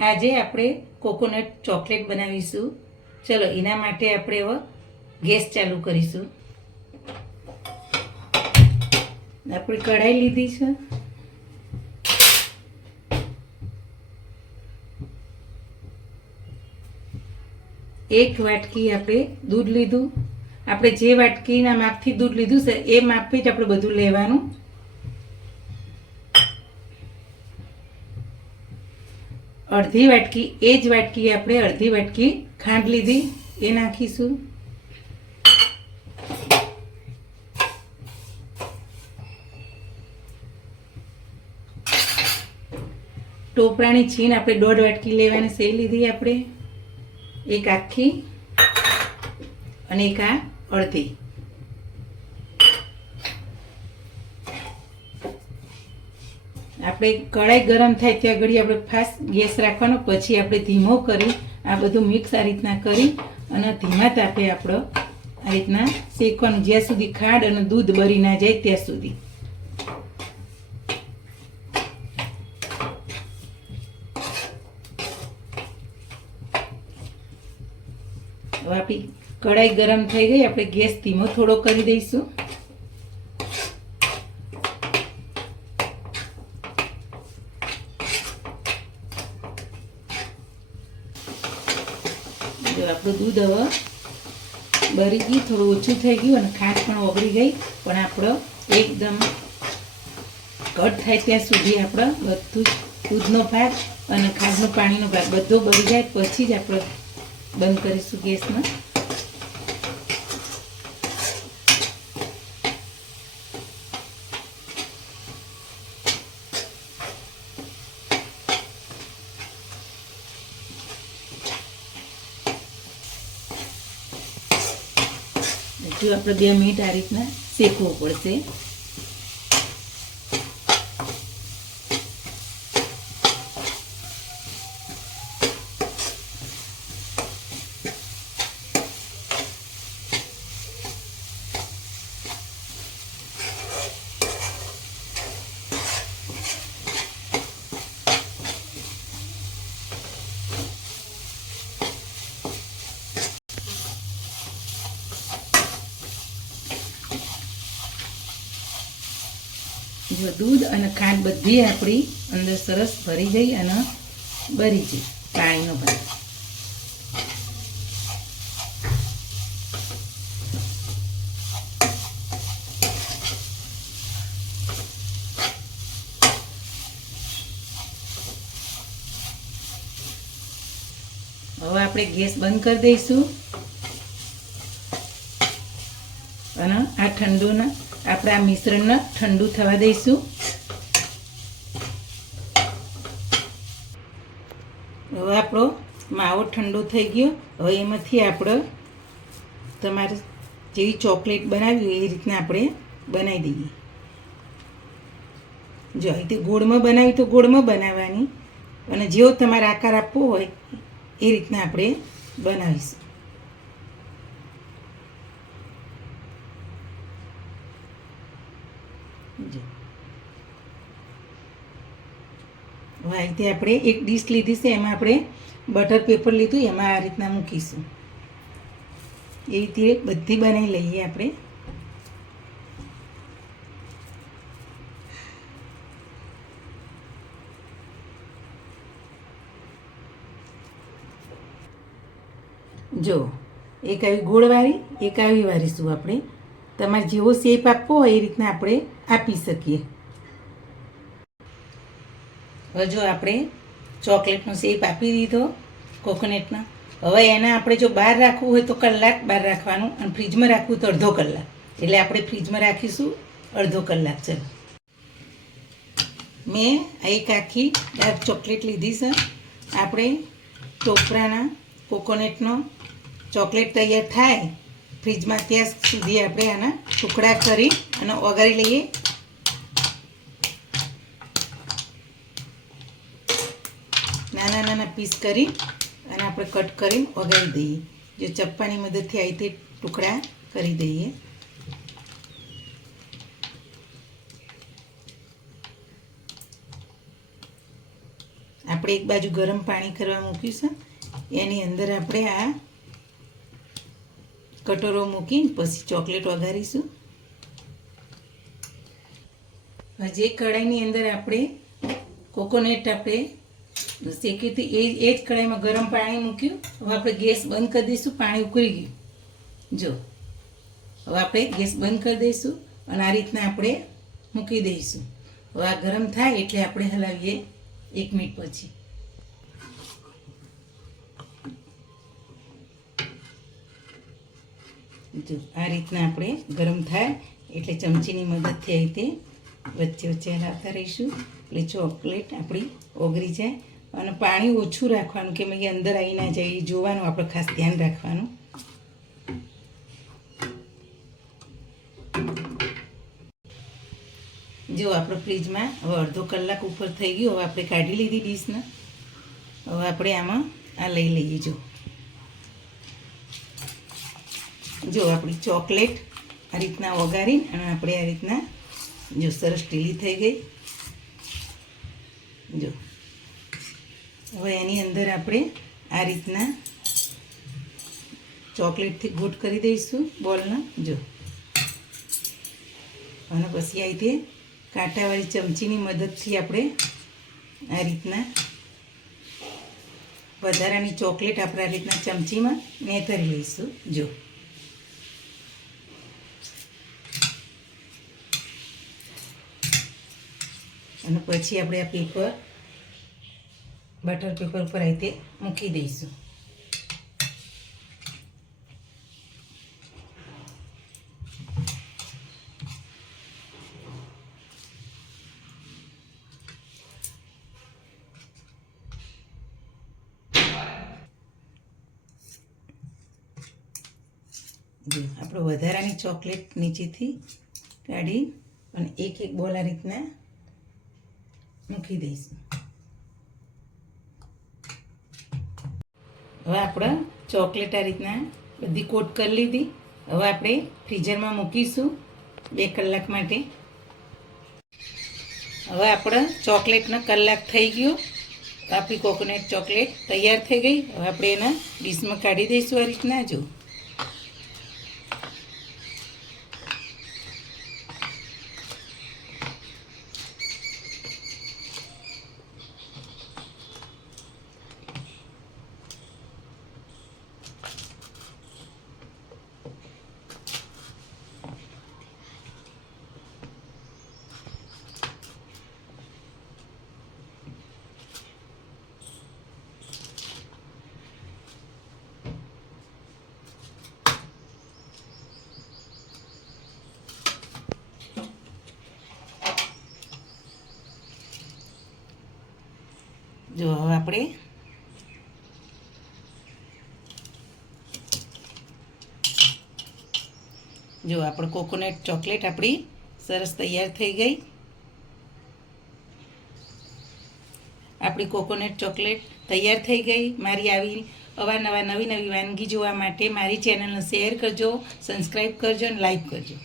આજે આપણે coconut chocolate બનાવીશું। ચલો એના માટે આપણે હવે ગેસ ચાલુ કરીશું। આપણે કઢાઈ લીધી છે। એક વાટકી આપણે દૂધ લીધું। આપણે જે વાટકીના માપથી દૂધ લીધું છે એ માપથી જ આપણે બધું લેવાનું। અડધી વાટકી એ જ વાટકી આપણે અડધી વાટકી ખાંડ લીધી એ નાખીશું। ટોપરાની છીણ આપણે 1.5 વાટકી લેવાની છે લીધી આપણે, એક આખી અને એક આ અડધી। આપણે કઢાઈ ગરમ થાય ત્યાં ઘડી આપણે ફાસ્ટ ગેસ રાખવાનો, પછી આપણે ધીમો કરી આ બધું મિક્સ આ રીતના કરી અને ધીમા તાપે આપણે આ રીતના શેકવાનું, જ્યાં સુધી ખાંડ અને દૂધ બળી ના જાય ત્યાં સુધી। હવે આપણી કઢાઈ ગરમ થઈ ગઈ, આપણે ગેસ ધીમો થોડો કરી દઈશું। જો આપણું દૂધ હવે બળી ગયું, થોડું ઓછું થઈ ગયું અને ખાંડ પણ ઓગળી ગઈ, પણ આપણો એકદમ ઘટ થાય ત્યાં સુધી આપણે બધું દૂધનો ભાગ અને ખાંડનો પાણીનો ભાગ બધો બળી જાય પછી જ આપણે બંધ કરીશું ગેસમાં। જો આપણે 2 મિનિટ આ રીતના શેકવું પડશે। જો દૂધ અને ખાંડ બધી આપણી અંદર સરસ ભરી ગઈ અને બળી ગઈ પાણીનો ભાગ। હવે આપણે ગેસ બંધ કરી દઈશું અને આ ઠંડુના આપણે આ મિશ્રણને ઠંડુ થવા દઈશું। હવે આપણો માવો ઠંડો થઈ ગયો। હવે એમાંથી આપણે તમારે જેવી ચોકલેટ બનાવી હોય એ રીતના આપણે બનાવી દઈએ। જો અહીંથી ગોળમાં બનાવી તો ગોળમાં બનાવવાની, અને જેવો તમારે આકાર આપવો હોય એ રીતના આપણે બનાવીશું। હવે અહીંથી આપણે એક ડીશ લીધી છે, એમાં આપણે બટર પેપર લીધું, એમાં આ રીતના મૂકીશું। એ રીતે બધી બનાવી લઈએ આપણે। જો એક આવી ગોળવાળી, એક આવી વારીશું આપણે। તમારે જેવો શેપ આપવો હોય એ રીતના આપણે આપી શકીએ। હવે જો આપણે ચોકલેટનો શેપ આપી દીધો કોકોનટનો। હવે એને આપણે જો બહાર રાખવું હોય તો કલાક બહાર રાખવાનું, અને ફ્રીજમાં રાખવું તો અડધો કલાક, એટલે આપણે ફ્રીજમાં રાખીશું અડધો કલાક। ચલો, મેં એક આખી ડાર્ક ચોકલેટ લીધી છે। આપણે ટોપરાના કોકોનટનો ચોકલેટ તૈયાર થાય ફ્રીજમાં ત્યાં સુધી આપણે આના ટુકડા કરી અને ઓગાળી લઈએ। નાના નાના પીસ કરી અને આપણે કટ કરી ઓગાળી દઈએ। જો ચપ્પાની મદદથી આ રીતે ટુકડા કરી દઈએ। આપણે એક બાજુ ગરમ પાણી કરવા મૂક્યું છે એની અંદર આપણે આ કટોરો મૂકીને પછી ચોકલેટ વઘારીશું. જે કઢાઈની અંદર આપણે કોકોનટ આપણે શેક્યું હતું એ જ કઢાઈમાં ગરમ પાણી મૂક્યું. હવે આપણે ગેસ બંધ કરી દઈશું. પાણી ઉકળી ગયું. જો હવે આપણે ગેસ બંધ કરી દઈશું અને આ રીતના આપણે મૂકી દઈશું. હવે આ ગરમ થાય એટલે આપણે હલાવીએ 1 મિનિટ પછી. જો આ રીતના આપણે ગરમ થાય એટલે ચમચીની મદદથી આવી રીતે વચ્ચે વચ્ચે હલાવતા રહીશું એટલે ચોકલેટ આપણી ઓગળી જાય. અને પાણી ઓછું રાખવાનું કે મેં અંદર આવી ના જાય એ જોવાનું આપણે ખાસ ધ્યાન રાખવાનું. જો આપણે ફ્રીજમાં હવે અડધો કલાક ઉપર થઈ ગયો. હવે આપણે કાઢી લીધી ડીશને. હવે આપણે આમાં આ લઈ લઈએ. જો આપણી ચોકલેટ આ રીતના વઘારીને અને આપણે આ રીતના જો સરસ ઢીલી થઈ ગઈ. જો હવે એની અંદર આપણે આ રીતના ચોકલેટથી ગોટ કરી દઈશું બોલના. જો અને પછી આ રીતે કાંટાવાળી ચમચીની મદદથી આપણે આ રીતના વધારાની ચોકલેટ આપણે આ રીતના ચમચીમાં નેતરી લઈશું. જો અને પછી આપણે આ પેપર બટર પેપર ઉપર આ રીતે મૂકી દઈશું. જો આપણે વધારાની ચોકલેટ નીચેથી કાઢી અને એક એક બોલ આ રીતના મૂકી દઈશું. હવે આપણે ચોકલેટ આ રીતના બધી કોટ કરી લીધી. હવે આપણે ફ્રીઝરમાં મૂકીશું 2 કલાક માટે. હવે આપણે ચોકલેટનો કલાક થઈ ગયો. આપણી કોકોનટ ચોકલેટ તૈયાર થઈ ગઈ. હવે આપણે એના ડીશમાં કાઢી દઈશું આ રીતના. જો જો હવે આપણે કોકોનટ ચોકલેટ આપણી સરસ તૈયાર થઈ ગઈ. આપણી કોકોનટ ચોકલેટ તૈયાર થઈ ગઈ. મારી આવી અવારનવાર નવી નવી વાનગી જોવા માટે મારી ચેનલને શેર કરજો, સબસ્ક્રાઈબ કરજો અને લાઈક કરજો.